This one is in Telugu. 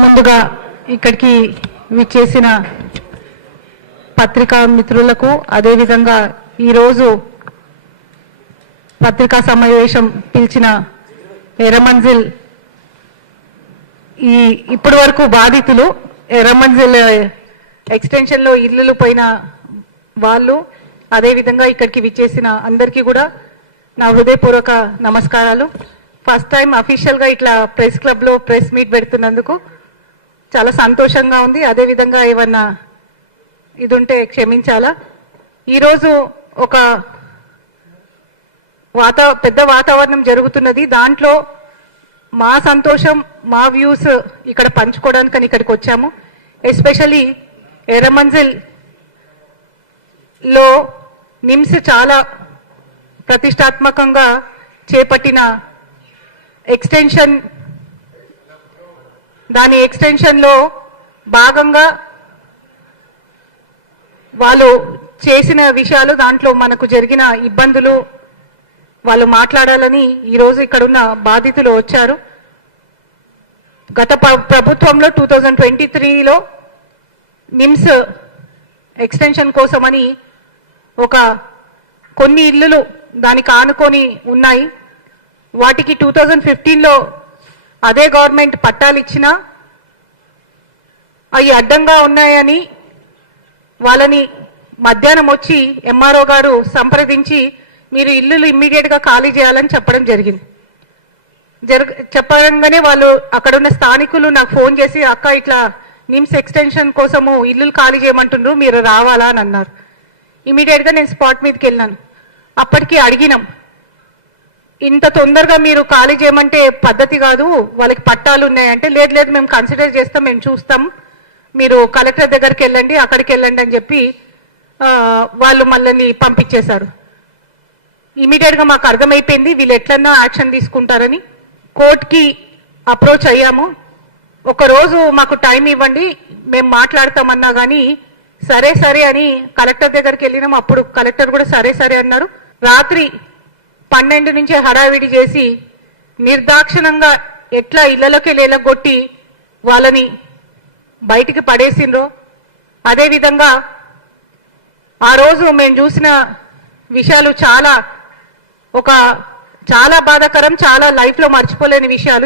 ముందుగా ఇక్కడికి విచ్చేసిన పత్రికా మిత్రులకు అదేవిధంగా ఈరోజు పత్రికా సమావేశం పిలిచిన ఎర్రమంజిల్ ఇప్పటి వరకు బాధితులు ఎర్రమంజిల్ ఎక్స్టెన్షన్లో ఇల్లులు పోయిన వాళ్ళు అదేవిధంగా ఇక్కడికి విచ్చేసిన అందరికీ కూడా నా హృదయపూర్వక నమస్కారాలు. ఫస్ట్ టైం అఫీషియల్గా ఇట్లా ప్రెస్ క్లబ్లో ప్రెస్ మీట్ పెడుతున్నందుకు చాలా సంతోషంగా ఉంది. అదేవిధంగా ఏమన్నా ఇది ఉంటే క్షమించాలా. ఈరోజు ఒక పెద్ద వాతావరణం జరుగుతున్నది. దాంట్లో మా సంతోషం మా వ్యూస్ ఇక్కడ పంచుకోవడానికి ఇక్కడికి వచ్చాము. ఎస్పెషలీ ఎర్రమంజిల్ లో నిమ్స్ చాలా ప్రతిష్టాత్మకంగా చేపట్టిన దాని ఎక్స్టెన్షన్లో భాగంగా వాళ్ళు చేసిన విషయాలు, దాంట్లో మనకు జరిగిన ఇబ్బందులు వాళ్ళు మాట్లాడాలని ఈరోజు ఇక్కడున్న బాధితులు వచ్చారు. గత ప్రభుత్వంలో 2023లో నిమ్స్ ఎక్స్టెన్షన్ కోసమని కొన్ని ఇల్లులు దానికి ఆనుకొని ఉన్నాయి. వాటికి 2015లో అదే గవర్నమెంట్ పట్టాలు ఇచ్చినా అవి అడ్డంగా ఉన్నాయని వాళ్ళని మధ్యాహ్నం వచ్చి ఎంఆర్ఓ గారు సంప్రదించి మీరు ఇల్లులు ఇమ్మీడియట్గా ఖాళీ చేయాలని చెప్పడం జరిగింది. చెప్పగానే వాళ్ళు అక్కడున్న స్థానికులు నాకు ఫోన్ చేసి అక్క ఇట్లా నిమ్స్ ఎక్స్టెన్షన్ కోసము ఇల్లులు ఖాళీ చేయమంటున్నారు, మీరు రావాలా అని అన్నారు. ఇమీడియట్గా నేను స్పాట్ మీదకి వెళ్ళినాను. అప్పటికి అడిగినాం, ఇంత తొందరగా మీరు ఖాళీ చేయమంటే పద్ధతి కాదు, వాళ్ళకి పట్టాలు ఉన్నాయంటే లేదు లేదు మేము కన్సిడర్ చేస్తాం, మేము చూస్తాం, మీరు కలెక్టర్ దగ్గరికి వెళ్ళండి, అక్కడికి వెళ్ళండి అని చెప్పి వాళ్ళు మళ్ళీ పంపించేశారు. ఇమీడియట్గా మాకు అర్థమైపోయింది వీళ్ళు ఎట్లన్నా యాక్షన్ తీసుకుంటారని. కోర్టుకి అప్రోచ్ అయ్యాము. ఒకరోజు మాకు టైం ఇవ్వండి మేము మాట్లాడతామన్నా కానీ సరే సరే అని కలెక్టర్ దగ్గరికి వెళ్ళినాం. అప్పుడు కలెక్టర్ కూడా సరే సరే అన్నారు. రాత్రి 12 నుంచి హడావిడి చేసి నిర్దాక్షిణంగా ఎట్లా ఇళ్లలోకి లేలగొట్టి వాళ్ళని బయటికి పడేసిండ్రో, అదేవిధంగా ఆ రోజు మేము చూసిన విషయాలు చాలా బాధాకరం, చాలా లైఫ్లో మర్చిపోలేని విషయాలు.